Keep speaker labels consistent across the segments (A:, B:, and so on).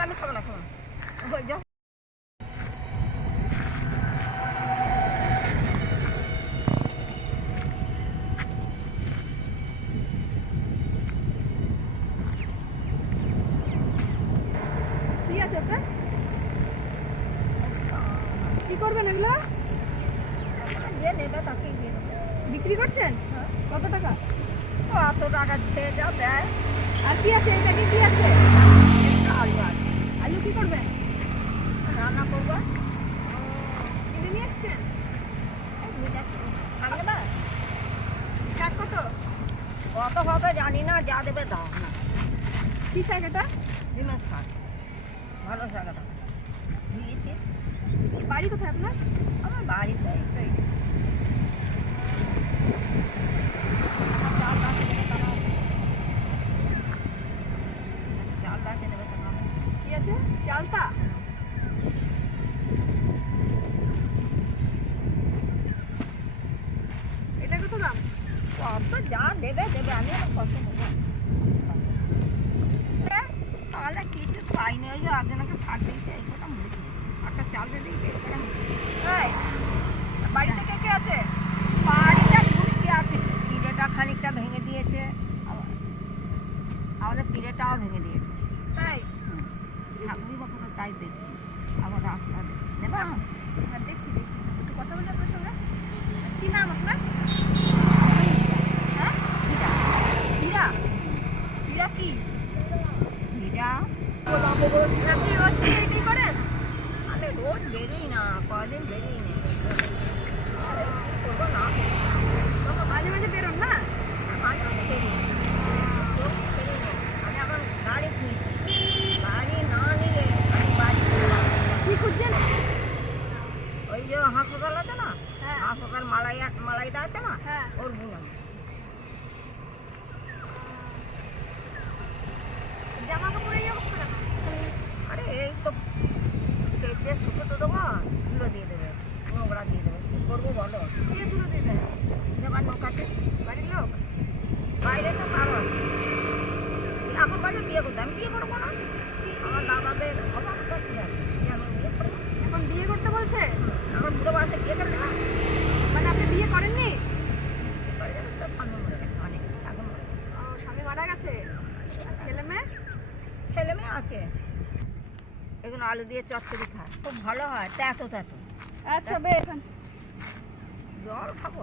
A: জল আমি খাব না খাব
B: কি করবেন এগুলো?
A: যে নেবে দেবো।
B: বিক্রি করছেন? কত টাকা?
A: অত টাকা সে যা দেয়।
B: আর কি আছে এটাকে কি আছে?
A: আলু আছে
B: আলু কি করবেন
A: রান্না করব
B: কিনে নিয়ে এসছেন? শাক কত?
A: কত কত জানি না যা দেবে দাও। না
B: কি শাক এটা?
A: ডিমের শাক। ভালো শাক এটা।
B: বাড়ি কোথায় আপনার?
A: আমার বাড়িতে একটাই চাল গাছ নেবে তারা চাল গাছ নেবে তারা
B: কি আছে চালতা এটা কত দাম
A: কত যা দেবে দেবে আমি কত তাহলে কিছু পাইনি ওই যে একজনকে শাক দিয়েছে এই কটা মুড়ি একটা চাল দিয়ে দিয়েছে এই কটা।
B: বাড়িতে কে কে আছে?
A: বাড়িটা ঘুরতে আছে। পিড়েটা খানিকটা ভেঙে দিয়েছে আমাদের পিড়েটাও ভেঙে দিয়েছে।
B: তাই?
A: হুম ঠাকুরই তাই দেখছি আবার রাস্তা দেবা?
B: হ্যাঁ দেখছি দেখছি। একটু কথা বলি আপনার সঙ্গে কি নাম আপনার? আপনি রোজ কি এটাই করেন?
A: আমি রোজ বেরোই না কদিন বেরোই না করব না?
B: মাঝে মাঝে বেরোন না?
A: মাঝে মাঝে। রোজ আমি এখন গাড়ি খুঁজছি গাড়ি না নিলে আমি বাড়ি যাব।
B: খুঁজছেন?
A: ওই যে হাসপাতাল আছে না?
B: হ্যাঁ।
A: হাসপাতাল মালাই মালাইটা আছে না?
B: হ্যাঁ।
A: ওর বোন
B: জামা কাপড় এই অবস্থা কেন
A: আরে এই তো কেটে শুকে তো দেবো ধুলো দিয়ে দেবে, নোংরা দিয়ে দেবে। কী করব বলো?
B: কে তুলে দেবে।
A: দেবার নৌকাতে
B: বাড়ির লোক?
A: বাইরে তো কারণ এখন বাজে বিয়ে করতে, আমি বিয়ে করব না? আমার দাদাদের করব
B: এখন বিয়ে করতে বলছে
A: আমার বুড়ো বাসে বিয়ে করে দেবে?
B: মানে আপনি বিয়ে করেননি?
A: স্বামী মরে গেছে।
B: ছেলে মেয়ে?
A: ছেলে মেয়ে আছে এগুলো আলু দিয়ে চচ্চড়ি খায়। খুব ভালো হয় তেতো তেতো
B: আচ্ছা বেশ
A: জল খাব?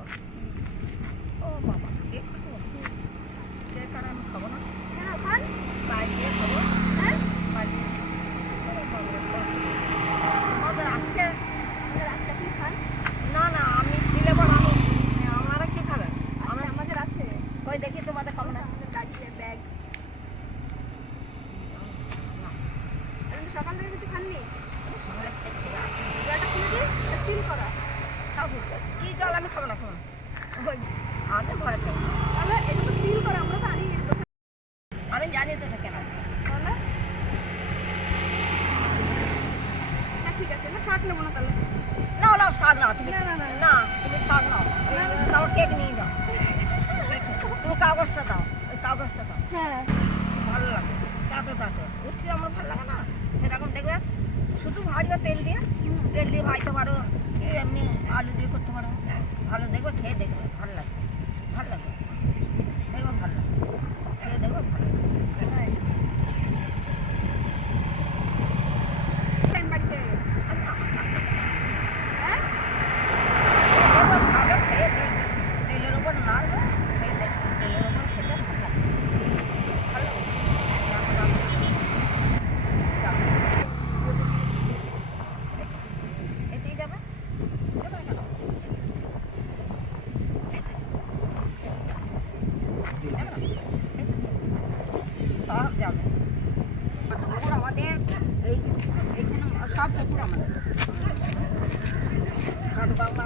A: ও বাবা আমি খাব না।
B: কেন খান।
A: বাইরে খাব।
B: হ্যাঁ?
A: বাইরে আমাদের আছে
B: আপনি খান?
A: না না আমি দিলে পর আমি আপনারা কি খাবেন?
B: আমরা আমাদের আছে।
A: ওই দেখি তোমাদের খাব না।
B: ব্যাগ
A: না,
B: আপনি সকাল থেকে কিছু খাননি? খুলে দিই সিল করা।
A: খাব কি জল? আমি খাব না খাব না। ওই আগে
B: তাহলে এটা তো সিল করা আমরা তো আনি
A: আমি জানি তো
B: তাহলে? হ্যাঁ ঠিক আছে না শাক নেব না তাহলে।
A: নাও নাও শাক নাও তুমি
B: না, না, না,
A: না। তুমি শাক নাও। নাও কেক নিয়ে যাও। তুমি কাগজটা দাও ওই কাগজটা দাও।
B: হ্যাঁ।
A: উঠছি আমার ভালো লাগে না। সেরকম দেখবে, শুধু ভাজবে তেল দিয়ে তেল দিয়ে ভাজতে পারো, এমনি আলু দিয়ে করতে পারো। ভালো দেখবে, খেয়ে দেখবে, ভালো লাগে ভালো লাগে দেখবে ভালো লাগে খেয়ে দেখবে ভালো লাগে
B: খান বাড়িতে হ্যাঁ
A: দেখবে ভালো খেয়ে দেখবে তেলের উপর নাড়বে খেয়ে দেখবে তেলের উপর খেতে ভালো লাগে ভালো লাগে দেখো, দেখো। যাও। এতেই যাবে যাবে না সব যাবে পুকুর আমাদের এই এইখানে সব পুকুর আমাদের ঘাটবাংলা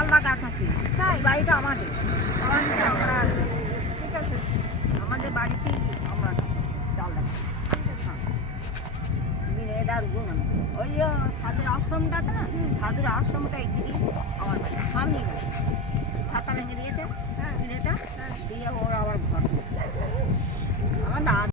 A: চালদা গাছ আছে
B: তাই?
A: বাড়িটা আমাদের। আমাদের আমরা
B: ঠিক আছে?
A: আমাদের বাড়িতেই আমরা গাছ। হ্যাঁ। তুমি এটার গুণ ওই যে সাধুর আশ্রমটা আছে না? সাধুর আশ্রমটা এগিয়ে আমার বাড়ি। ছাতা ভেঙে দিয়েছে। হ্যাঁ। দিয়ে ওর আবার ঘর আমার দাদা